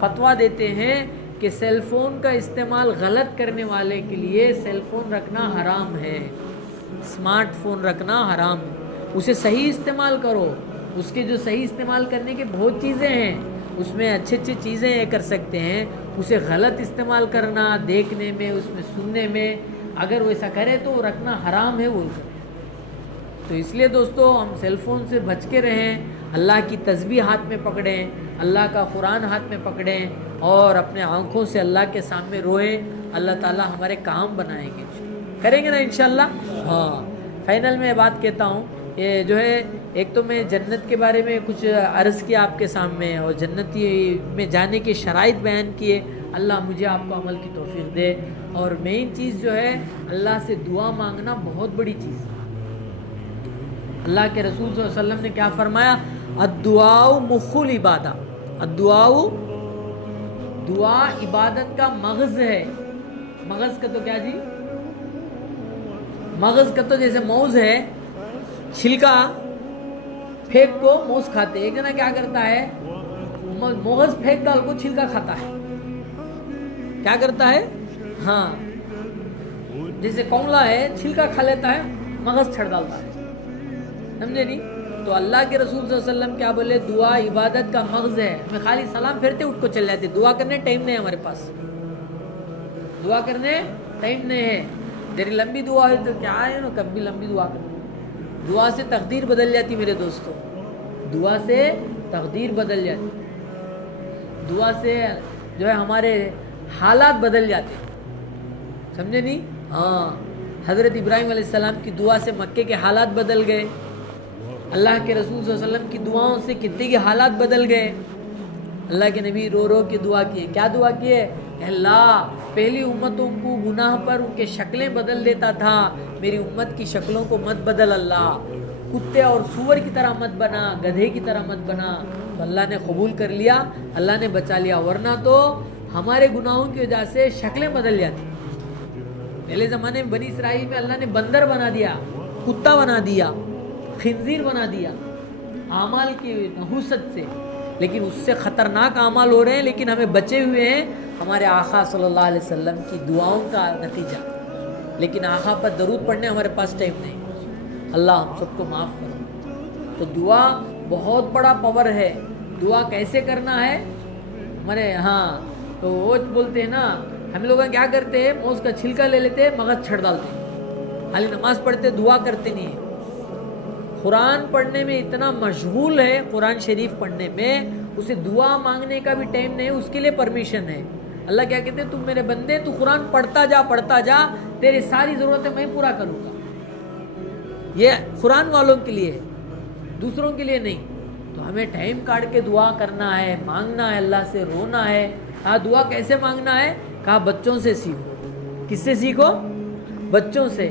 فتویٰ دیتے ہیں کہ سیل فون کا استعمال غلط کرنے والے کے لیے سیل فون رکھنا حرام ہے, اسمارٹ فون رکھنا حرام ہے. اسے صحیح استعمال کرو. اس کے جو صحیح استعمال کرنے کے بہت چیزیں ہیں, اس میں اچھی اچھی چیزیں کر سکتے ہیں. اسے غلط استعمال کرنا, دیکھنے میں, اس میں سننے میں, اگر وہ ایسا کرے تو رکھنا حرام ہے بول کر. تو اس لیے دوستو ہم سیل فون سے بچ کے رہیں, اللہ کی تسبیح ہاتھ میں پکڑیں, اللہ کا قرآن ہاتھ میں پکڑیں, اور اپنے آنکھوں سے اللہ کے سامنے روئیں. اللہ تعالیٰ ہمارے کام بنائیں گے, کریں گے نا انشاءاللہ. ہاں فائنل میں بات کہتا ہوں, یہ جو ہے ایک تو میں جنت کے بارے میں کچھ عرض کیا آپ کے سامنے, اور جنتی میں جانے کے شرائط بیان کیے. اللہ مجھے آپ کو عمل کی توفیق دے. اور مین چیز جو ہے اللہ سے دعا مانگنا بہت بڑی چیز ہے. اللہ کے رسول صلی اللہ علیہ وسلم نے کیا فرمایا؟ الدعاء مخ العبادہ. الدعاء, دعا عبادت کا مغز ہے. مغز کا تو کیا جی؟ مغز کا تو جیسے موز ہے, چھلکا پھینک کو موز کھاتے. ایک جنا کیا کرتا ہے, مغز پھینک ڈال کو چھلکا کھاتا ہے. کیا کرتا ہے؟ ہاں جیسے کوملا ہے, چھلکا کھا لیتا ہے, مغز چھڑ ڈالتا ہے. سمجھے نہیں؟ تو اللہ کے رسول صلی اللہ علیہ وسلم کیا بولے؟ دعا عبادت کا مغز ہے. ہمیں خالی سلام پھرتے اٹھ کو چل جاتے, دعا کرنے ٹائم نہیں ہے ہمارے پاس. دعا کرنے ٹائم نہیں ہے. تیری لمبی دعا ہے تو کیا ہے نا, کب بھی لمبی دعا کرنا. دعا سے تقدیر بدل جاتی میرے دوستوں, دعا سے تقدیر بدل جاتی. دعا سے جو ہے ہمارے حالات بدل جاتے. سمجھے نہیں؟ ہاں حضرت ابراہیم علیہ السلام کی دعا سے مکے کے حالات بدل گئے. اللہ کے رسول صلی اللہ علیہ وسلم کی دعاؤں سے کتنے کے حالات بدل گئے. اللہ کے نبی رو رو کے دعا کیے. کیا دعا کیے؟ اللہ پہلی امتوں کو گناہ پر ان کے شکلیں بدل دیتا تھا, میری امت کی شکلوں کو مت بدل. اللہ کتے اور سور کی طرح مت بنا, گدھے کی طرح مت بنا. تو اللہ نے قبول کر لیا, اللہ نے بچا لیا. ورنہ تو ہمارے گناہوں کی وجہ سے شکلیں بدل جاتی. پہلے زمانے میں بنی اسرائیل میں اللہ نے بندر بنا دیا, کتا بنا دیا, خنزیر بنا دیا اعمال کی نحوست سے. لیکن اس سے خطرناک اعمال ہو رہے ہیں, لیکن ہمیں بچے ہوئے ہیں ہمارے آقا صلی اللہ علیہ وسلم کی دعاؤں کا نتیجہ. لیکن آقا پر درود پڑھنے ہمارے پاس ٹائم نہیں. اللہ ہم سب کو معاف کرو. تو دعا بہت بڑا پاور ہے. دعا کیسے کرنا ہے ہمارے ہاں تو وہ بولتے ہیں نا, ہم لوگ کیا کرتے ہیں, موز کا چھلکا لے لیتے, مغز چھڑ ڈالتے, خالی نماز پڑھتے, دعا کرتے نہیں ہیں. قرآن پڑھنے میں اتنا مشغول ہے, قرآن شریف پڑھنے میں, اسے دعا مانگنے کا بھی ٹائم نہیں. اس کے لیے پرمیشن ہے. اللہ کیا کہتے ہیں, تم میرے بندے تو قرآن پڑھتا جا, تیری ساری ضرورتیں میں پورا کروں گا. یہ قرآن والوں کے لیے, دوسروں کے لیے نہیں. تو ہمیں ٹائم کاٹ کے دعا کرنا ہے, مانگنا ہے, اللہ سے رونا ہے. ہاں دعا کیسے مانگنا ہے؟ کہا بچوں سے سیکھو. کس سے سیکھو؟ بچوں سے.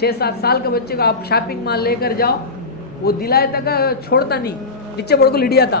6-7 سال کے بچے کو آپ شاپنگ مال لے کر جاؤ, وہ دلائے تک چھوڑتا نہیں, نیچے پڑ کو لڑیا تھا.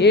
A